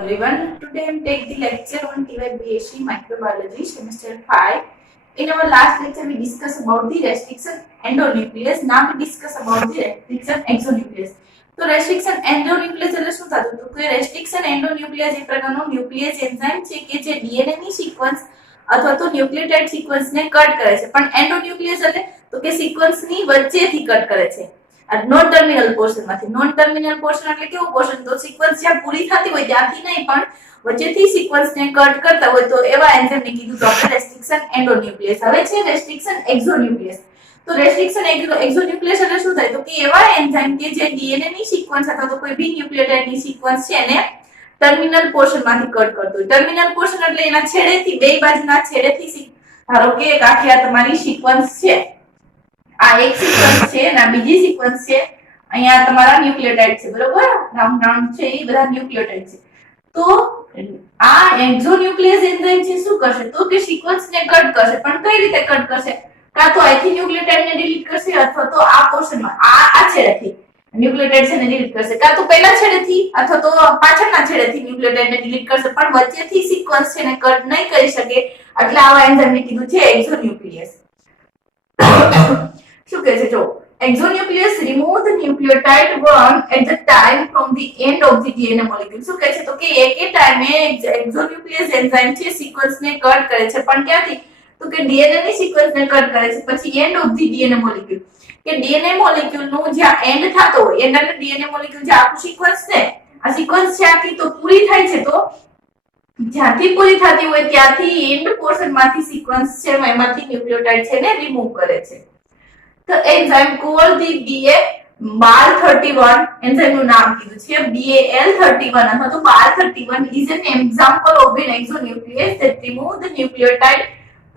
everyone. Today I take the lecture on TYBSc Microbiology Semester 5. In our last lecture we discussed about the restriction endonuclease. Now we discuss about the restriction exonuclease. તો restriction endonuclease એટલે શું થતું હતું કે restriction endonuclease એ પ્રકારનો nucleus enzyme છે કે જે ડીએનએ ની સિક્વન્સ અથવા તો ન્યુક્લિયોટાઇડ સિક્વન્સ ને કટ કરે છે પણ એન્ડોન્યુક્લિયસ એટલે તો કે સિક્વન્સ ની વચ્ચેથી કટ કરે છે નોન ટર્મિનલ પોર્શન માંથી નોન ટર્મિનલ પોર્શન એટલે કેવું પોર્શન તો સિક્વન્સ જ્યાં પૂરી થતી હોય ત્યાંથી નહીં પણ વચ્ચેથી સિક્વન્સ ને કટ કરતા હોય તો એવા એન્ઝાઇમ ને કીધું તો આપણે રેસ્ટ્રિક્શન એન્ડોન્યુક્લિયસ હવે છે રેસ્ટ્રિક્શન એક્ઝોન્યુક્લિયસ તો રેસ્ટ્રિક્શન એક્ઝોન્યુક્લિયસ એટલે શું થાય તો કે એવા એન્ઝાઇમ કે જે ડીએનએ ની સિક્વન્સ અથવા તો કોઈ બી ન્યુક્લિયોટાઇડ ની સિક્વન્સ છે એને ટર્મિનલ પોર્શન માંથી કટ કરતો હોય ટર્મિનલ પોર્શન એટલે એના છેડેથી બે બાજુના છેડેથી ધારો કે એક આખી આ તમારી સિક્વન્સ છે આ એક સિક્વન્સ છે અને બીજી સિક્વન્સ છે અહીંયા તમારા ન્યુક્લિયોટાઇડ છે બરોબર રાઉન્ડ રાઉન્ડ છે એ બધા ન્યુક્લિયોટાઇડ છે તો આ એક્ઝોન્યુક્લિયસ એન્ઝાઇમ છે શું કરશે તો કે સિક્વન્સ ને કટ કરશે પણ કઈ રીતે કટ કરશે કાં તો અહીંથી ન્યુક્લિયોટાઇડ ને ડિલીટ કરશે અથવા તો આ પોર્શનમાં આ છેડેથી ન્યુક્લિયોટાઇડ છે ને ડિલીટ કરશે કાં તો પહેલા છેડેથી અથવા તો પાછળના છેડેથી ન્યુક્લિયોટાઇડ ને ડિલીટ કરશે પણ વચ્ચેથી સિક્વન્સ છે ને કટ નહીં કરી શકે એટલે આવા એન્ઝાઇમ ને કીધું છે એક્ઝોન્યુક્લિયસ શું કહે છે જો exonucleus remove the nucleotide 1 at the time from the end of the DNA molecule શું કહે છે તો કે એકે ટાઈમે exonucleus enzyme છે સિક્વન્સ ને કટ કરે છે પણ ક્યાંથી તો કે ડીએનએ ની સિક્વન્સ ને કટ કરે છે પછી end of the DNA molecule કે ડીએનએ મોલેક્યુલ નું જ્યાં એન્ડ થતો હોય એન્ડ એટલે ડીએનએ મોલેક્યુલ જે આખું સિક્વન્સ છે આ સિક્વન્સ છે આખી તો પૂરી થાય છે તો જ્યાંથી પૂરી થતી હોય ત્યાંથી એન્ડ પોર્શન માંથી સિક્વન્સ છે એમાંથી ન્યુક્લિયોટાઇડ છે ને રિમૂવ કરે છે The enzyme called the BAL31 enzyme નું નામ કીધું છે BAL31 અથવા તો BAL31 is an example of an exonuclease that remove the nucleotide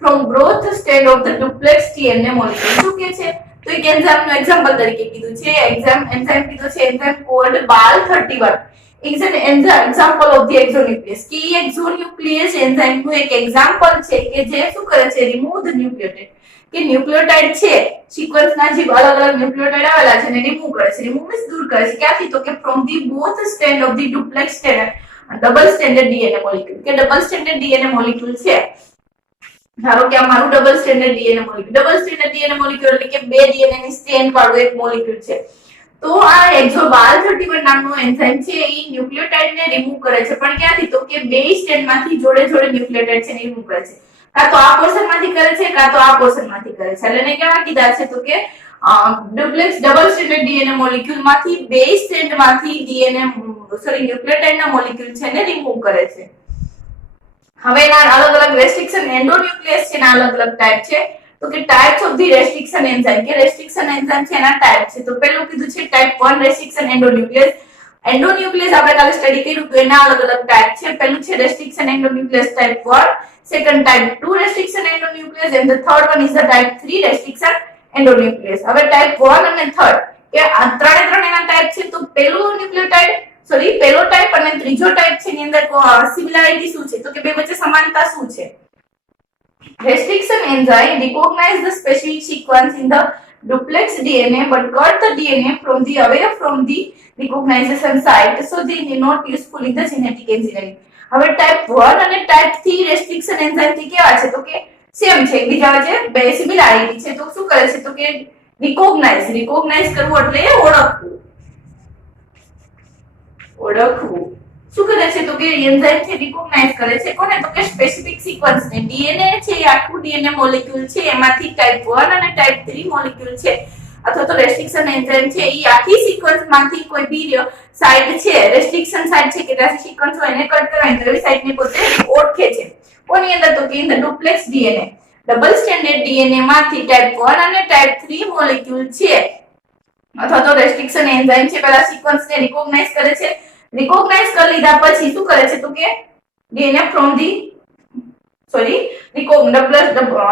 from growth state of the duplex DNA molecule શું કે છે તો એક એન્ઝાઇમ નું એક્ઝામ્પલ તરીકે કીધું છે એન્ઝાઇમ કીધું છે enzyme called BAL31 is an example of the exonuclease કે exonuclease enzyme નું એક એક્ઝામ્પલ છે કે જે શું કરે છે remove the nucleotide કે ન્યુક્લિયોટાઇડ છે સિક્વન્સના જે અલગ-અલગ ન્યુક્લિયોટાઇડ આવેલા છે એને રિમૂવ કરે છે રિમૂવ મીન્સ દૂર કરે છે ક્યાંથી તો કે from the both stand of the duplex stand double standard DNA molecule કે ડબલ સ્ટેન્ડર્ડ ડીએનએ મોલેક્યુલ છે ધારો કે આ મારું ડબલ સ્ટેન્ડર્ડ ડીએનએ મોલેક્યુલ એટલે કે બે ડીએનએ ની સ્ટ્રેન્ડ વાળું એક મોલેક્યુલ છે તો આ BAL31 નામનો એન્ઝાઇમ છે એ ન્યુક્લિયોટાઇડ ને રિમૂવ કરે છે પણ ક્યાંથી તો કે બે સ્ટેન્ડ માંથી જોડે ન્યુક્લિયોટાઇડ છે રિમૂવ કરે છે કાં તો આ પોર્શન માંથી કરે છે કાં તો આ પોર્શન માંથી કરે છે એટલે એને કેવા કીધા છે તો કે duplex double standard DNA molecule માંથી બે સ્ટેન્ડ માંથી ન્યુક્લિયોટાઇડ ના મોલેક્યુલ છે ને રિમૂવ કરે છે હવે એના અલગ-અલગ રેસ્ટ્રિક્શન એન્ડોન્યુક્લિયસ છે એના અલગ-અલગ ટાઈપ છે તો કે types of the restriction enzyme કે રેસ્ટ્રિક્શન એન્ઝાઇમ છે એના ટાઈપ છે તો પહેલું કીધું છે ટાઈપ 1 રેસ્ટ્રિક્શન એન્ડોન્યુક્લિયસ આપણે કાલે સ્ટડી કર્યું તો એના અલગ-અલગ ટાઈપ છે પહેલું છે restriction endonuclease type 1 second type 2 restriction endonuclease and the third one is the type 3 restriction endonuclease હવે type 1 અને 3rd કે આ ત્રણે એના ટાઈપ છે તો પેલો ટાઈપ અને ત્રીજો ટાઈપ છે ની અંદર સિમિલારિટી શું છે તો કે બે વચ્ચે સમાનતા શું છે restriction enzyme recognize the specific sequence in the duplex DNA but cut the DNA from the away from the recognition site so they are not useful in the genetic engineering હવે ટાઈપ 1 અને type 3 restriction enzyme થી કેવા છે તો કે same છે બીજા વચ્ચે બે સિમિલારિટી છે તો શું કરે છે તો કે રિકોગ્નાઇઝ કરવું એટલે ઓળખવું શું કરે છે તો કે એન્ઝાઇમ છે રિકોગ્નાઇઝ કરે છે કોને તો કે સ્પેસિફિક સિક્વન્સ ને ડીએનએ છે આખું ડીએનએ મોલેક્યુલ છે એમાંથી ટાઈપ 1 અને ટાઈપ 3 મોલેક્યુલ છે અથવા તો રેસ્ટ્રિક્શન એન્ઝાઇમ છે એ આખી સિક્વન્સ માંથી કોઈ બી સાઇટ છે રેસ્ટ્રિક્શન સાઇટ છે કે ત્યાંથી સિક્વન્સ હોય એને કટ કરવાની તો એવી સાઇટ ને પોતે ઓળખે છે કોની અંદર તો કે in the duplex DNA double standard DNA માંથી ટાઈપ 1 અને ટાઈપ 3 મોલેક્યુલ છે અથવા તો રેસ્ટ્રિક્શન એન્ઝાઇમ છે પહેલા સિક્વન્સ ને રિકોગ્નાઇઝ કરે છે રિકોગ્નાઇઝ કરી લીધા પછી શું કરે છે તો કે DNA from the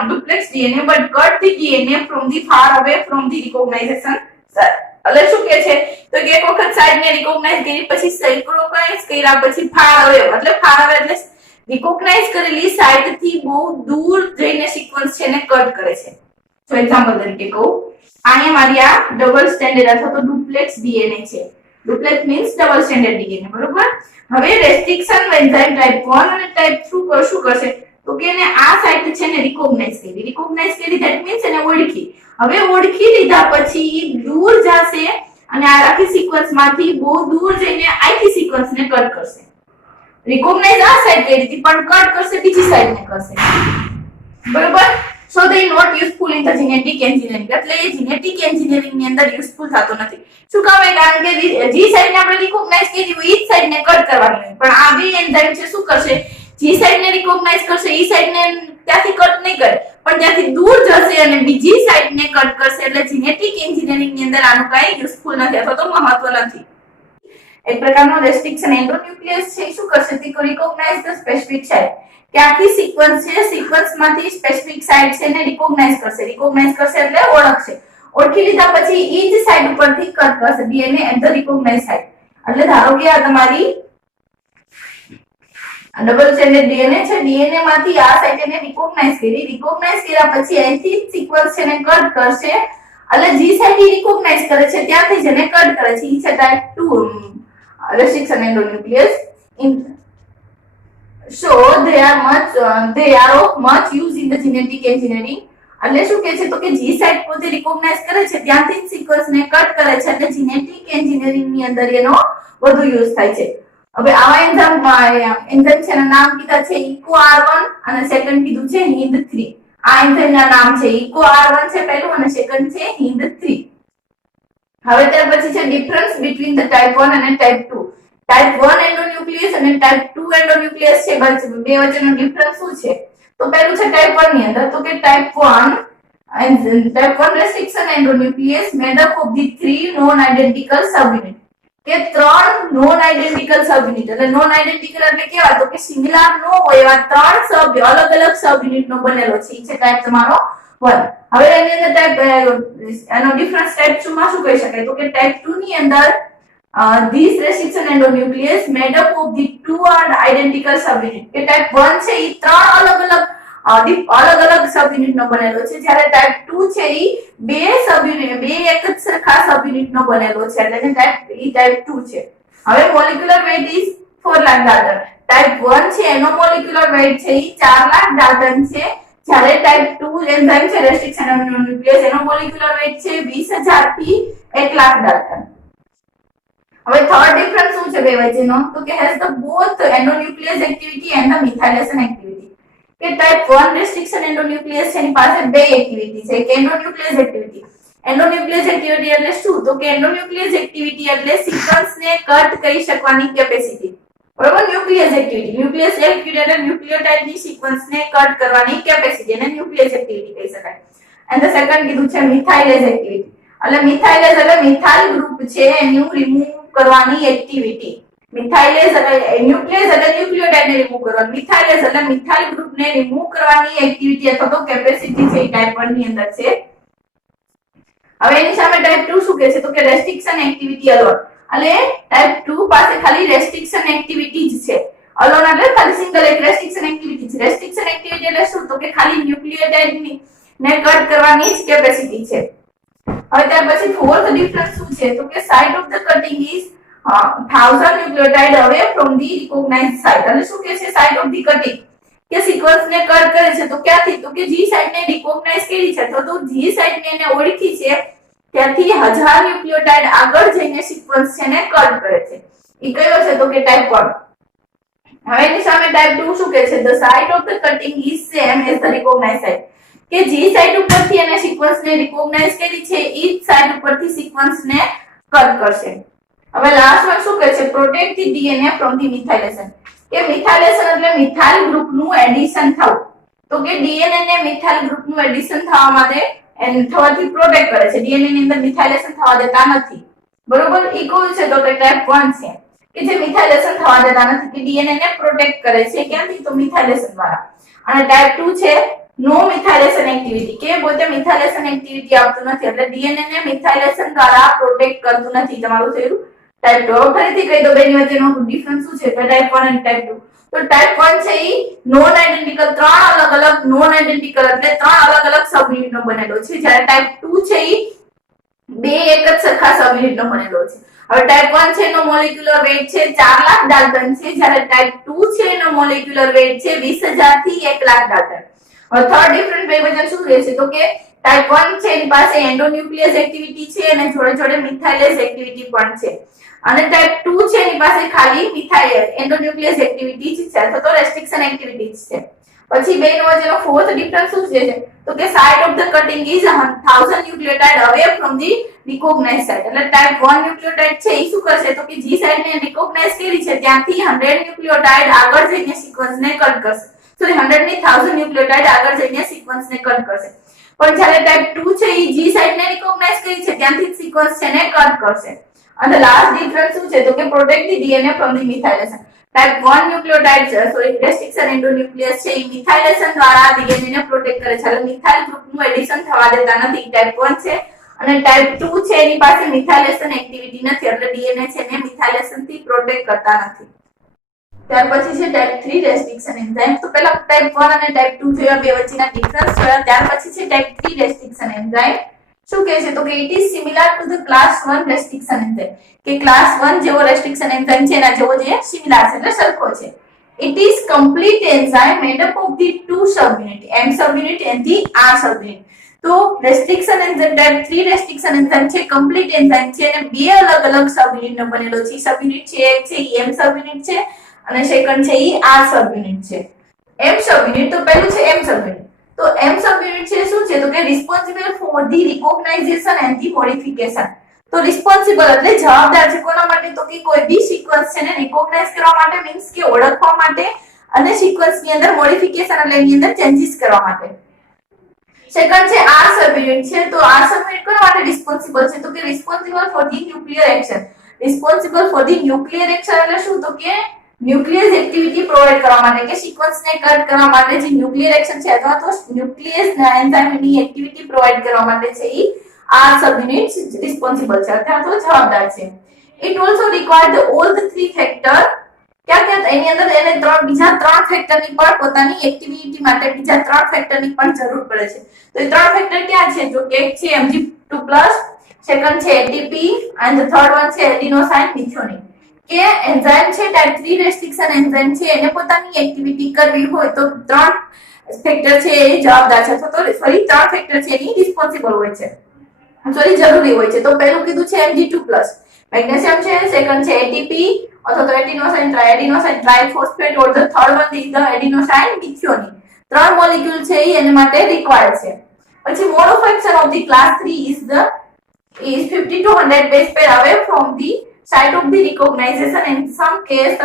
duplex DNA but cut the DNA from the far away from the recognition site એટલે શું કે છે તો કે એક વખત સાઇટ ને રિકોગ્નાઇઝ કરી પછી સિન્ક્રોનાઇઝ કર્યા પછી ફાર અવે એટલે રિકોગ્નાઇઝ કરેલી સાઇટ થી બહુ દૂર જઈને સિક્વન્સ છે ને કટ કરે છે તો એક્ઝામ્પલ તરીકે કહું અહીંયા મારી આ ડબલ સ્ટેન્ડર્ડ અથવા તો ડુપ્લેક્સ ડીએનએ છે duplex means double standard DNA, બરોબર. હવે રેસ્ટ્રિક્શન એન્ઝાઇમ ટાઈપ 1 અને ટાઈપ 2 શું કરશે તો કે એને આ સાઇટ છે ને રિકોગ્નાઇઝ કરી ધેટ મીન્સ એને ઓળખી. હવે ઓળખી લીધા પછી દૂર જશે અને આ આખી સિક્વન્સ માંથી બહુ દૂર જઈને આખી સિક્વન્સ ને કટ કરશે. રિકોગ્નાઇઝ આ સાઇટ કરી હતી પણ કટ કરશે બીજી સાઇટ ને કરશે, બરોબર. સો they not useful in the genetic engineering. એટલે એ genetic engineering ની અંદર યુઝફુલ થતો નથી. શું કામ? કારણ કે જે સાઇટ ને આપણે રિકોગ્નાઇઝ કરી હોય એ જ સાઇટ ને કટ કરવાની હોય, પણ આ બે એન્ઝાઇમ છે શું કરશે, જે સાઇટ ને રિકોગ્નાઇઝ કરશે એ સાઇટ ને ત્યાંથી કટ નહીં કરે પણ ત્યાંથી દૂર જશે અને બીજી સાઇટ ને કટ કરશે. એટલે જેનેટિક એન્જિનિયરિંગ ની અંદર આનું કાઈ યુઝફુલ નથી અથવા તો મહત્વ નથી. એક પ્રકારનો રેસ્ટ્રિક્શન એન્ડોન્યુક્લિયસ છે શું કરશે, તે રિકોગ્નાઇઝ ધ સ્પેસિફિક સાઇટ, કે આખી સિક્વન્સ છે સિક્વન્સ માંથી સ્પેસિફિક સાઇટ છે ને રિકોગ્નાઇઝ કરશે એટલે ઓળખશે. ઓળખી લીધા પછી ઈ જ સાઇટ ઉપરથી કટ કરશે DNA at the recognise site. એટલે ધારો કે આ તમારી ડબલ સ્ટેન્ડર્ડ ડીએનએ છે, ડીએનએ માંથી આ સાઇટ એને રિકોગ્નાઇઝ કર્યા પછી અહીંથી સિક્વન્સ છે ને કટ કરશે. એટલે જે સાઇટ રિકોગ્નાઇઝ કરે છે ત્યાંથી જ એને કટ કરે છે. ઈ છે type 2 restriction endonuclease. So they are of much use in the genetic engineering. એટલે શું કહે છે તો કે જે સાઇટ પોતે રિકોગ્નાઇઝ કરે છે ત્યાંથી જ સિક્વન્સ ને કટ કરે છે એટલે જેનેટિક એન્જિનિયરિંગ ની અંદર એનો વધુ યુઝ થાય છે. હવે આવા એન્ઝાઇમ છે નામ કીધા છે EcoR1 અને સેકન્ડ કીધું છે HindIII. આ એન્ઝાઇમ ના નામ છે EcoR1 છે પહેલું અને સેકન્ડ છે HindIII. હવે ત્યાર પછી છે ડિફરન્સ બિટવીન ધ ટાઈપ 1 અને ટાઈપ 2. ટાઈપ 1 એન્ડોન્યુક્લિયસ અને ટાઈપ 2 એન્ડોન્યુક્લિયસ છે, બે વચ્ચેનો ડિફરન્સ શું છે તો પહેલું છે ટાઈપ 1 ની અંદર તો કે type 1 restriction endonuclease made up of the 3 non-identical subunit. કે 3 non-identical subunit. એટલે non-identical એટલે કેવા તો કે સિમિલર નો હોય એવા 3 અલગ-અલગ subunit નો બનેલો છે. ઈ છે ટાઈપ તમારો 1. હવે એની અંદર ટાઈપ એનો ડિફરન્સ ટાઈપ 2 માં શું કહી શકાય તો કે ટાઈપ 2 ની અંદર this restriction endonuclease made up of the 2 identical subunit. કે ટાઈપ 1 છે ઈ 3 અલગ-અલગ સબયુનિટ નો બનેલો છે, જ્યારે ટાઈપ 2 છે ઈ બે એક જ સરખા સબયુનિટ નો બનેલો છે એટલે ટાઈપ 2 છે. હવે molecular weight is 4 lakh dalton. Type 1 છે એનો મોલેક્યુલર વેઇટ છે ઈ 4 લાખ ડાલ્ટન છે, જ્યારે ટાઈપ 2 એન્ઝાઇમ છે રેસ્ટ્રિક્શન એન્ડોન્યુક્લિયસ એનો મોલેક્યુલર વેઇટ છે 20000 થી 1 લાખ ડાલ્ટન. હવે થર્ડ ડિફરન્સ શું છે બે વચ્ચેનો તો કે has the both endonuclease activity and the methylation activity. કે ટાઈપ 1 રેસ્ટ્રિક્શન એન્ડોન્યુક્લિયસ છે એની પાસે બે એક્ટિવિટી છે, એક એન્ડોન્યુક્લિયસ એક્ટિવિટી. એન્ડોન્યુક્લિયસ એક્ટિવિટી એટલે શું તો કે એન્ડોન્યુક્લિયસ એક્ટિવિટી એટલે સિક્વન્સ ને કટ કરી શકવાની કેપેસિટી, બરોબર. ન્યુક્લિયસ એક્ટિવિટી એટલે ન્યુક્લિયોટાઇડ ની સિક્વન્સ ને કટ કરવાની કેપેસિટી એને ન્યુક્લિયસ એક્ટિવિટી કહી શકાય. એન્ડ ધ સેકન્ડ કીધું છે મિથાઇલેસ એક્ટિવિટી. એટલે મિથાઇલેસ એટલે મિથાઇલ ગ્રુપ છે એનું રિમૂવ કરવાની એક્ટિવિટી. મિથાઇલેસ એટલે ન્યુક્લિયસ એટલે ન્યુક્લિયોટાઇડ ને રિમૂવ કરવાની, મિથાઇલેસ એટલે મિથાઇલ ગ્રુપ ને રિમૂવ કરવાની એક્ટિવિટી અથવા તો કેપેસિટી છે ટાઈપ 1 ની અંદર છે. હવે એની સામે ટાઈપ 2 શું કહે છે તો કે રેસ્ટ્રિક્શન એક્ટિવિટી અલોન. એટલે ટાઈપ 2 પાસે ખાલી રેસ્ટ્રિક્શન એક્ટિવિટી જ છે. અલોન એટલે ખાલી સિંગલ એક રેસ્ટ્રિક્શન એક્ટિવિટી છે. રેસ્ટ્રિક્શન એક્ટિવિટી એટલે શું તો કે ખાલી ન્યુક્લિયોટાઇડ ને કટ કરવાની જ કેપેસિટી છે. હવે ત્યાર પછી ફોર્થ ડિફરન્સ શું છે તો કે site of the cutting is 1000 nucleotide away from the રિકોગ્નાઇઝડ site. એટલે શું કહે છે સાઇટ ઓફ ધી કટિંગ કે સિક્વન્સ ને કટ કરે છે તો ક્યાંથી તો કે જે સાઇટ ને રિકોગ્નાઇઝ કરી છે તો જે સાઇટ ને એને ઓળખી છે ત્યાંથી 1000 ન્યુક્લિયોટાઇડ આગળ જઈને સિક્વન્સ છે ને કટ કરે છે. ઈ કયો છે તો કે ટાઈપ 1. હવે એની સામે ટાઈપ 2 શું કહે છે the site of the cutting is same as the recognised site. કે જે સાઇટ ઉપરથી એને સિક્વન્સ ને રિકોગ્નાઇઝ કરી છે ઈ જ સાઇટ ઉપરથી સિક્વન્સ ને કટ કરશે. હવે લાસ્ટ વન શું કહે છે protect the DNA from the methylation. કે મિથાઇલેશન એટલે મિથાઇલ ગ્રુપ નું એડિશન થવું. તો કે ડીએનએ ને મિથાઇલ ગ્રુપ નું એડિશન થવા માટે થવાથી પ્રોટેક્ટ કરે છે. ડીએનએ ની અંદર મિથાઇલેશન થવા દેતા નથી, બરોબર. ઈ કયું છે તો કે ટાઈપ 1 છે કે જે મિથાઇલેશન થવા દેતા નથી, કે ડીએનએ ને પ્રોટેક્ટ કરે છે ક્યાંથી તો મિથાઇલેશન દ્વારા. અને ટાઈપ 2 છે નો મિથાઇલેશન એક્ટિવિટી, કે પોતે મિથાઇલેશન એક્ટિવિટી આપતું નથી એટલે ડીએનએ ને મિથાઇલેશન દ્વારા પ્રોટેક્ટ કરતું નથી. તમારું થયું ટાઈપ 2. ફરીથી કહી દો બેની વચ્ચેનો ડિફરન્સ શું છે તો ટાઈપ 1 અને ટાઈપ 2. તો ટાઈપ 1 છે ઈ નોન આઇડેન્ટિકલ, ત્રણ અલગ-અલગ નોન આઇડેન્ટિકલ એટલે ત્રણ અલગ-અલગ સબયુનિટ નો બનેલો છે, જ્યારે ટાઈપ 2 છે ઈ બે એક જ સરખા સબ યુનિટનો બનેલો છે. હવે ટાઈપ 1 છે એનો મોલેક્યુલર વેઇટ છે 4 લાખ ડાલ્ટન છે, જ્યારે ટાઈપ 2 છે એનો મોલેક્યુલર વેઇટ છે 20,000 થી 1 લાખ ડાલ્ટન. હવે થર્ડ ડિફરન્ટ વિભાજન શું રહે છે તો કે ટાઈપ 1 છે એની પાસે એન્ડોન્યુક્લિયસ એક્ટિવિટી છે અને જોડે જોડે મિથાઇલેસ એક્ટિવિટી પણ છે, અને ટાઈપ 2 છે એની પાસે ખાલી મિથાઇલ એન્ડોન્યુક્લિયસ એક્ટિવિટી જ છે અથવા તો રેસ્ટ્રિક્શન એક્ટિવિટી છે. પછી બેનો વચ્ચેનો ફોર્થ ડિફરન્સ શું છે તો કે site of the cutting is 1000 nucleotide away from the recognise site. એટલે ટાઈપ 1 ન્યુક્લિયોટાઇડ છે એ શું કરશે તો કે જી સાઇટને રિકોગ્નાઇઝ કરી છે ત્યાંથી 100 ન્યુક્લિયોટાઇડ આગળ જઈને સિક્વન્સને કટ કરશે. સોરી 100 ની 1000 ન્યુક્લિયોટાઇડ આગળ જઈને સિક્વન્સને કટ કરશે. પણ જ્યારે ટાઈપ 2 છે એ જી સાઇટને રિકોગ્નાઇઝ કરી છે ત્યાંથી સિક્વન્સ છે ને કટ કરશે. અને લાસ્ટ ડિફરન્સ શું છે તો કે protect the DNA from the methylation. Type 1 nucleotide sorry restriction endonuclease છે એ મિથાઇલેશન દ્વારા ડીએનએ ને પ્રોટેક્ટ કરે છે. એટલે મિથાઇલ ગ્રુપનું એડિશન થવા દેતા નથી. ટાઈપ 1 છે અને ટાઈપ 2 છે એની પાસે મિથાઇલેશન એક્ટિવિટી નથી, એટલે ડીએનએ છે ને મિથાઇલેશન થી પ્રોટેક્ટ કરતા નથી. ત્યાર પછી છે ટાઈપ 3 રેસ્ટ્રિક્શન એન્ઝાઇમ. તો પહેલા ટાઈપ 1 અને ટાઈપ 2 જોયા, બે વચ્ચેના ડિફરન્સ જોયા. ત્યાર પછી છે ટાઈપ 3 રેસ્ટ્રિક્શન એન્ઝાઇમ. શું કહે છે તો કે it is similar to the class 1 restriction enzyme. કે ક્લાસ 1 જેવો રેસ્ટ્રિક્શન એન્ઝાઇમ છે એના જેવો જે સિમિલર છે એટલે સરખો છે. It is complete enzyme made up of the two subunit, M subunit and the R subunit. તો restriction enzyme type 3 restriction enzyme છે કમ્પ્લીટ એન્ઝાઇમ છે અને બે અલગ અલગ સબયુનિટ નો બનેલો છે. સબયુનિટ છે એક છે M સબયુનિટ છે અને સેકન્ડ છે ઈ R સબયુનિટ છે. M સબયુનિટ તો પહેલું છે M સબયુનિટ. તો M સબયુનિટ છે શું છે તો કે responsible for the recognisation and the modification. તો રિસ્પોન્સિબલ એટલે જવાબદાર છે કોના માટે તો કે કોઈ બી સિક્વન્સ છે ને રિકોગ્નાઇઝ કરવા માટે, મીન્સ કે ઓળખવા માટે, અને સિક્વન્સ ની અંદર મોડિફિકેશન એટલે એની અંદર ચેન્જીસ કરવા માટે. સેકન્ડ છે આર સબયુનિટ છે. તો આર સબયુનિટ કોના માટે રિસ્પોન્સિબલ છે તો કે responsible for the nuclear action. Responsible for the nuclear action એટલે શું તો કે ન્યુક્લિયસ એક્ટિવિટી પ્રોવાઇડ કરવા માટે કે સિક્વન્સને કટ કરવા માટે જે ન્યુક્લિયર એક્શન છે અથવા તો ન્યુક્લિયસ એન્ઝાઇમની એક્ટિવિટી પ્રોવાઇડ કરવા માટે છે ઈ આર સબયુનિટ રિસ્પોન્સિબલ છે અથવા તો જવાબદાર છે. It also required all the three factor. ક્યાં ક્યાં એની અંદર એને બીજા ત્રણ ફેક્ટરની પણ પોતાની એક્ટિવિટી માટે બીજા ત્રણ ફેક્ટરની પણ જરૂર પડે છે. તો એ ત્રણ ફેક્ટર ક્યાં છે જો કે એક છે Mg2+, સેકન્ડ છે ATP and the third one છે એડિનોસાઇન મિથિયોનિન. કે એન્ઝાઇમ છે ટાઈપ 3 રેસ્ટ્રિક્શન એન્ઝાઇમ છે એને પોતાની એક્ટિવિટી કરવી હોય તો ત્રણ ફેક્ટર છે એ જવાબદાર છે અથવા તો સોરી ત્રણ ફેક્ટર છે એની રિસ્પોન્સિબલ હોય છે, સોરી જરૂરી હોય છે. તો પહેલું કીધું છે Mg2+, મેગ્નેશિયમ છે, સેકન્ડ છે ATP અથવા તો adenosine triphosphate or the third one is the adenosine methionine. ત્રણ મોલેક્યુલ છે એ એને માટે રિક્વાયર્ડ છે. પછી mode of action of the class 3 is 50 to 100 base pair away from the site of the recognition. In some case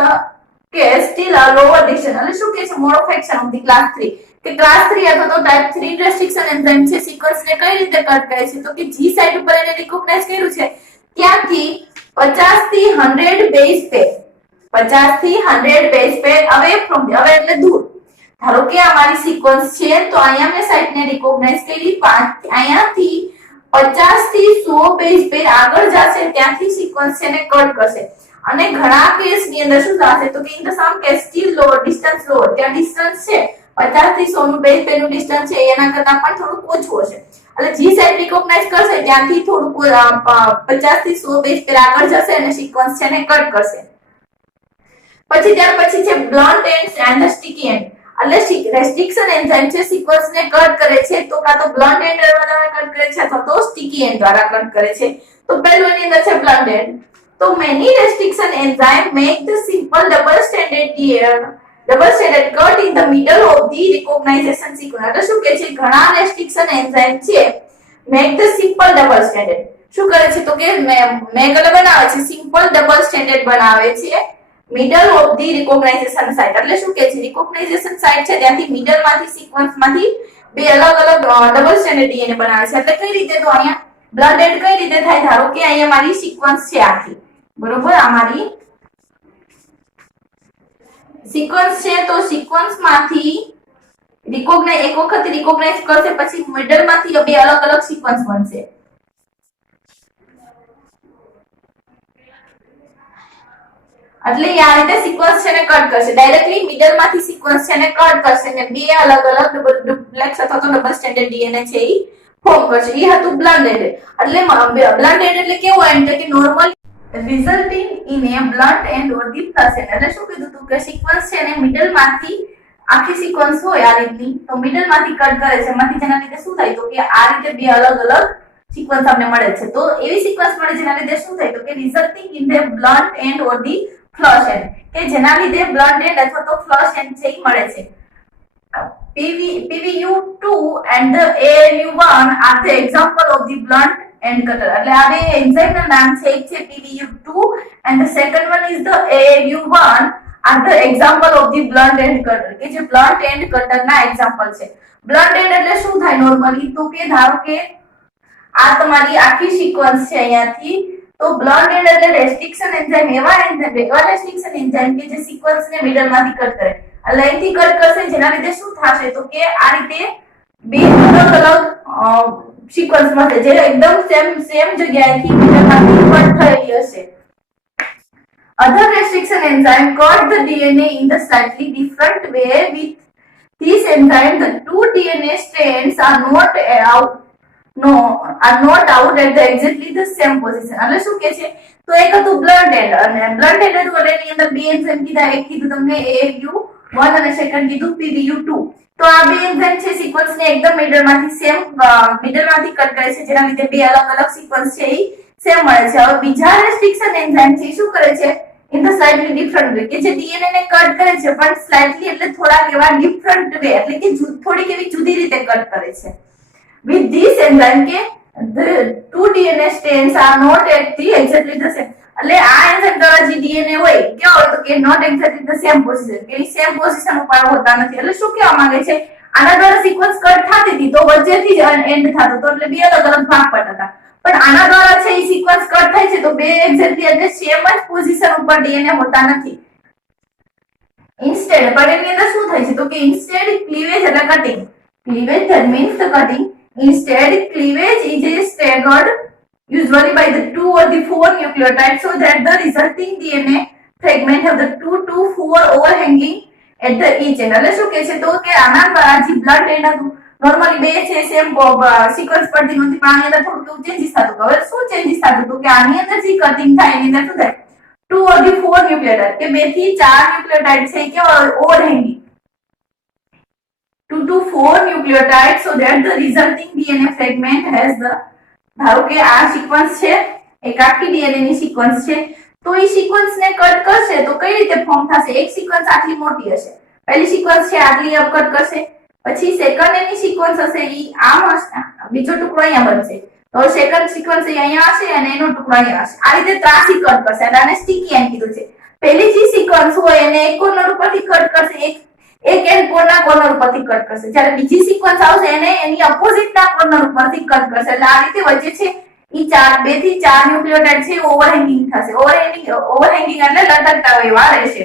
still a lower distance. એટલે શું કહે છે mode of action of the class 3 કે class 3 અથવા તો type 3 restriction enzyme છે સિક્વન્સને કઈ રીતે કટ કરે છે તો કે જી સાઇટ ઉપર એને રિકોગ્નાઇઝ કર્યું છે ત્યાંથી 50 થી 100 બેઝ પેર 50 થી 100 બેઝ પેર અવે ફ્રોમ હવે એટલે દૂર. ધારો કે અમારી સિક્વન્સ છે તો અહીંયા મેં સાઇટને રિકોગ્નાઇઝ કરી અહીંયાથી 50 થી 100 બેઝ પેર આગળ જશે ત્યાંથી સિક્વન્સ છે ને કટ કરશે. અને ઘણા કેસ ની અંદર શું થશે તો કે in the some case still lower distance lower, ત્યાં ડિસ્ટન્સ છે 50 થી 100 નું બેઝ પેર નું ડિસ્ટન્સ છે એના કરતા પણ થોડું ઓછું હશે. એટલે જી સાઇટ રિકોગ્નાઇઝ કરશે ત્યાંથી થોડું 50 થી 100 બેઝ પેર આગળ જશે અને સિક્વન્સ છે ને કટ કરશે. પછી ત્યાર પછી છે બ્લન્ટ એન્ડ અને સ્ટિકી એન્ડ. એટલે રેસ્ટ્રિક્શન એન્ઝાઇમ છે સિક્વન્સને કટ કરે છે તો કાં તો બ્લન્ટ એન્ડ દ્વારા કટ કરે છે અથવા તો સ્ટિકી એન્ડ દ્વારા કટ કરે છે. તો પહેલું એની અંદર છે બ્લન્ટ એન્ડ. તો many restriction enzyme make the simple double stranded cut in the middle of the recognition sequence. એટલે શું કહે છે ઘણા રેસ્ટ્રિક્શન એન્ઝાઇમ છે make the simple double stranded. શું કરે છે તો કે મેક એટલે બનાવે છે સિમ્પલ ડબલ સ્ટેન્ડર્ડ બનાવે છે middle of the recognition site. એટલે શું કહે છે રિકોગ્નાઇઝેશન સાઇટ છે ત્યાંથી મિડલ માંથી સિક્વન્સ માંથી બે અલગ અલગ ડબલ સ્ટેન્ડર્ડ ડીએનએ બનાવે છે. એટલે કઈ રીતે તો અહીંયા બ્લન્ટેડ કઈ રીતે થાય ધારો કે અહીંયા મારી સિક્વન્સ છે આખી બરોબર, આ મારી સિક્વન્સ છે તો સિક્વન્સ માંથી રિકોગ્નાઇઝ એક વખત રિકોગ્નાઇઝ કરશે પછી મિડલ માંથી બે અલગ અલગ સિક્વન્સ બનશે. એટલે આ રીતે સિક્વન્સ છે ને કટ કરશે ડાયરેક્ટલી મિડલ માંથી સિક્વન્સ છે ને કટ કરશે ને બે અલગ અલગ ડુપ્લેક્સ અથવા તો ડબલ સ્ટેન્ડર્ડ ડીએનએ છે ઈ ફોર્મ કરશે. એ હતું બ્લન્ટેડ. એટલે બ્લન્ટેડ એટલે કેવું એન્ડ કે normal resulting in A blunt and or the plus and. એટલે શું કીધું તું કે સિક્વન્સ છે ને મિડલ માંથી આખી સિક્વન્સ હોય આ રીતની તો મિડલ માંથી કટ કરે છે એમાંથી જેના લીધે શું થાય તો કે આ રીતે બે અલગ અલગ સિક્વન્સ આપણે મળે છે. તો એવી સિક્વન્સ મળે જેના લીધે શું થાય તો કે resulting in the blunt and or the flush and કે જેના લીધે બ્લન્ટ એન્ડ અથવા તો ફ્લશ એન્ડ છે એ મળે છે. PVU2 and the ALU1 are the example of the blunt end cutter. એટલે આ બે એન્ઝાઇમ ના નામ છે. એક છે PVU2 and the second one is the ALU1 are the example of the blunt end cutter કે જે blunt end cutter ના એક્ઝામ્પલ છે. blunt end એટલે શું થાય નોર્મલી તો કે ધારો કે આ તમારી આખી સિક્વન્સ છે અહીંયાથી તો blunt end એટલે રેસ્ટ્રિક્શન એન્ઝાઇમ એવા રેસ્ટ્રિક્શન એન્ઝાઇમ કે જે સિક્વન્સ ને મિડલ માંથી કટ કરે લાઈનથી કટ કરશે જેના લીધે શું થશે તો કે આ રીતે બે અલગ અલગ સિક્વન્સ મળશે જે એકદમ સેમ જગ્યાએથી મિડલમાંથી કટ થયેલી હશે. Other restriction enzyme cut the DNA in the slightly different way. With this enzyme, the two DNA strands are not out at the exactly the same position. એટલે શું કે છે તો એક હતું બ્લન્ટ એન્ડ અને બ્લન્ટ એન્ડ હતું એટલે એની અંદર બે એન્ઝાઇમ કીધા. એક કીધું તમને ALU1 અને સેકન્ડ કીધું PVU2. તો આ બે એન્ઝાઇમ છે સિક્વન્સ ને એકદમ મિડલમાંથી કટ કરે છે જેના લીધે બે અલગ અલગ સિક્વન્સ છે એ સેમ મળે છે. હવે બીજા રેસ્ટ્રિક્શન એન્ઝાઇમ છે શું કરે છે in the slightly different way કે જે ડીએનએ ને કટ કરે છે પણ સ્લાઇટલી એટલે થોડાક એવા ડિફરન્ટ વે એટલે કે થોડીક એવી જુદી રીતે કટ કરે છે. With this enzyme કે the two DNA strands are not at the exactly the same. એટલે આ એન્ઝાઇમ દ્વારા જે ડીએનએ હોય કેવો હોય તો કે not exactly the same position કે સેમ પોઝિશન ઉપર હોતા નથી. એટલે શું કહેવા માંગે છે આના દ્વારા સિક્વન્સ કટ થતી હતી તો વચ્ચેથી જ એન્ડ થતો તો એટલે બે અલગ અલગ ભાગ પડતા હતા. પણ આના દ્વારા છે એ સિક્વન્સ કટ થાય છે તો બે એક્ઝેક્ટલી એટલે સેમ જ પોઝિશન ઉપર ડીએનએ હોતા નથી. ઇન્સ્ટેડ પણ એની અંદર શું થાય છે તો કે ઇન્સ્ટેડ ક્લીવેજ એટલે cutting. Cleavage that means the cutting. Instead, cleavage is staggered usually by the 2 or the 4 nucleotides so that the resulting DNA fragment have the 2 to 4 overhanging at the each end. એટલે શું કહે છે તો કે આના દ્વારા જે બ્લડ એન્ડ હતું નોર્મલી બે છે સેમ સિક્વન્સ પડતી નહોતી પણ આની અંદર થોડું ચેન્જીસ થતું. હવે શું ચેન્જીસ થતું તો કે આની અંદર જે કટિંગ થાય એની અંદર શું થાય 2 or the 4 nucleotides કે 2 થી 4 ન્યુક્લિયોટાઇડ છે કે ઓવરહેંગિંગ 2 to 4 nucleotides so that the resulting DNA fragment has the ધારો કે આ સિક્વન્સ છે એક આખી ડીએનએ ની સિક્વન્સ છે તો એ સિક્વન્સ ને કટ કરશે તો કઈ રીતે ફોર્મ થશે. એક સિક્વન્સ આટલી મોટી હશે પહેલી સિક્વન્સ છે આટલી અપ કટ કરશે પછી સેકન્ડ એની સિક્વન્સ હશે ઈ આમ હશે બીજો ટુકડો અહીંયા બનશે તો સેકન્ડ સિક્વન્સ અહીંયા હશે અને એનો ટુકડો અહીંયા હશે. આ રીતે ત્રાસી કટ કરશે એટલે આને સ્ટીકી એન્ડ કીધું છે. પહેલી જે સિક્વન્સ હોય એને એક કોર્નર ઉપરથી કટ કરશે એક એન્ડ કોર્નર ઉપરથી કટ કરશે જ્યારે બીજી સિક્વન્સ આવશે એને એની ઓપોઝિટ ના કોર્નર ઉપરથી કટ કરશે. એટલે આ રીતે વચ્ચે છે ઈ 2 થી 4 ન્યુક્લિયોટાઇડ છે ઓવરહેંગિંગ થશે. ઓવરહેંગિંગ એટલે લટકતા હોય એવા રહેશે.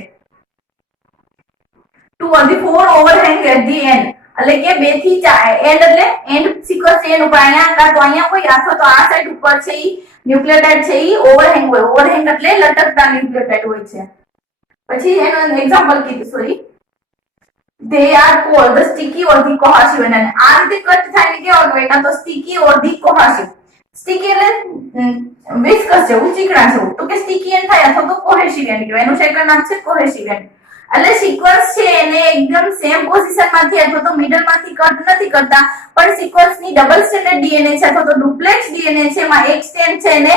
2 or the 4 overhang at the end એટલે કે 2 થી 4 એન્ડ એટલે એન્ડ સિક્વન્સ એન્ડ ઉપર અહીંયા કાં તો અહીંયા કોઈ અથવા તો આ સાઈડ ઉપર છે ઈ ન્યુક્લિયોટાઇડ છે ઈ ઓવરહેંગ હોય. ઓવરહેંગ એટલે લટકતા ન્યુક્લિયોટાઇડ હોય છે. પછી એનો એક્ઝામ્પલ કીધું sorry they are called the sticky or the cohesive અને આ રીતે કટ થાય કેવાનું હોય કાં તો sticky or the cohesive. sticky એટલે વિસ્કસ જેવું ચીકણા જેવું તો કે sticky end થાય અથવા તો cohesive end કહેવાય. એનું સેકન્ડ નામ છે cohesive end. એટલે સિક્વન્સ છે એને એકદમ સેમ પોઝિશન માંથી અથવા તો મિડલ માંથી કટ નથી કરતા પણ સિક્વન્સ ની ડબલ સ્ટ્રેન્ડેડ ડીએનએ છે અથવા તો ડુપ્લેક્સ ડીએનએ છે એમાં એક સ્ટ્રેન્ડ છે એને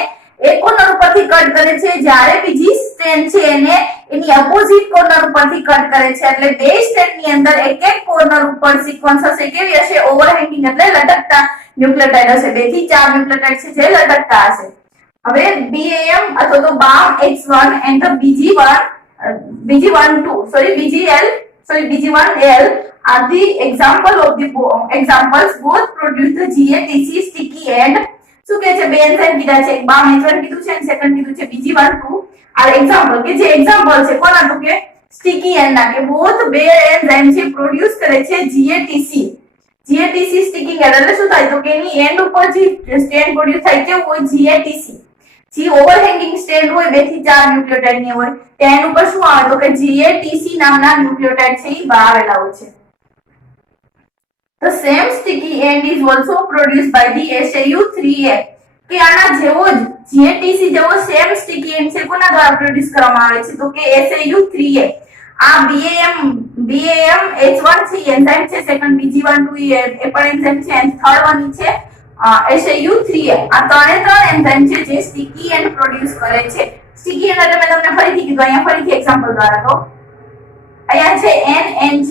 એક કોર્નર ઉપરથી કટ કરે છે જ્યારે બીજી સ્ટ્રેન્ડ છે એને એની ઓપોઝિટ કોર્નર ઉપરથી કટ કરે છે. એટલે બે સ્ટ્રેન્ડ ની અંદર એક કોર્નર ઉપર સિક્વન્સ હશે કેવી હશે ઓવરહેંગિંગ એટલે લટકતા ન્યુક્લિયોટાઇડ હશે. 2 થી 4 ન્યુક્લિયોટાઇડ છે જે લટકતા હશે. હવે BAM અથવા તો BAM-H1 and the BG1L are the examples both produce the GATC sticky end. શું કહે છે બે એન્ઝાઇમ કીધા છે એક BAM-H1 કીધું છે અને સેકન્ડ કીધું છે BG1 આ એક્ઝામ્પલ કે જે એક્ઝામ્પલ છે કોના તો કે સ્ટીકી એન્ડ ના કે બોથ બે એન્ઝાઇમ છે પ્રોડ્યુસ કરે છે GATC સ્ટીકિંગ એન્ડ એટલે શું થાય તો કે એની એન્ડ ઉપર જે સ્ટ્રેન્ડ પ્રોડ્યુસ થાય કેવું હોય GATC. જે ઓવરહેંગિંગ સ્ટ્રેન્ડ હોય 2 થી 4 ન્યુક્લિયોટાઇડ ની હોય ત્યાં એની ઉપર શું આવે તો કે GATC નામના ન્યુક્લિયોટાઇડ છે ઈ બહાર આવેલા હોય છે. The same sticky end is also produced by the SAU3A. કે આના જેવો જ GATC જેવો સેમ સ્ટિકી એન્ડ છે કોના દ્વારા પ્રોડ્યુસ કરવામાં આવે છે તો કે SAU3A. આ BAM H1 છે એન્ઝાઇમ છે, સેકન્ડ BG12 એ પણ એન્ઝાઇમ છે, એન્ડ થર્ડ વન છે SAU3A. આ ત્રણ એન્ઝાઇમ છે જે સ્ટિકી એન્ડ પ્રોડ્યુસ કરે છે. સ્ટિકી એન્ડ એટલે મેં તમને ફરીથી કીધું, અહીંયા ફરીથી એક્ઝામ્પલ દ્વારા તો અહીંયા છે NNG.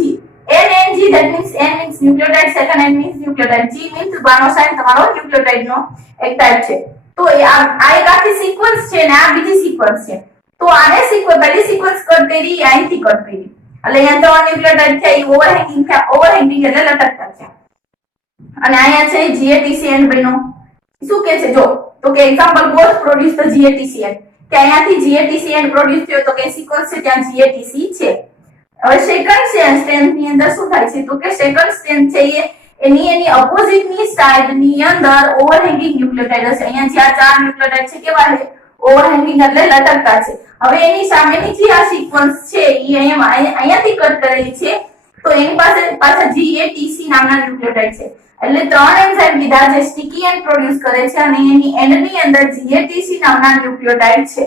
NNG that means N means nucleotide, second N means nucleotide, G means guanosine, તમારો ન્યુક્લિયોટાઇડ નો એક ટાઈપ છે. તો આ એક આખી સિક્વન્સ છે ને આ બીજી સિક્વન્સ છે. તો આને પહેલી સિક્વન્સ કટ કરી, અહીંથી કટ કરી, એટલે અહીંયા ત્રણ ન્યુક્લિયોટાઇડ થયા, ઓવરહેંગિંગ થયા, ઓવરહેંગિંગ એટલે લટકતા થયા. અને અહીંયા છે GATC એન્ડ બન્યો. શું કે છે જો, તો કે example both produce the GATC and, કે અહીંયાથી GATC એન્ડ પ્રોડ્યુસ થયો તો કે સિક્વન્સ છે ત્યાં GATC છે. હવે સેકન્ડ સ્ટ્રેન્ડ ની અંદર શું થાય છે તો કે સેકન્ડ સ્ટ્રેન્ડ છે એની ઓપોઝિટ ની સાઈડ ની અંદર ઓવરહેંગિંગ ન્યુક્લિયોટાઇડ હશે. અહીંયા જ્યાં ચાર ન્યુક્લિયોટાઇડ છે કેવા છે ઓવરહેંગિંગ એટલે લટકતા છે. હવે એની સામેની જે આ સિક્વન્સ છે એ અહીંયાથી કટ કરેલી છે, તો એની પાસે પાછા GATC નામના ન્યુક્લિયોટાઇડ છે. એટલે ત્રણ એન્ઝાઇમ લીધા જે સ્ટિકી એન્ડ પ્રોડ્યુસ કરે છે અને એની એન્ડ ની અંદર GATC નામના ન્યુક્લિયોટાઇડ છે.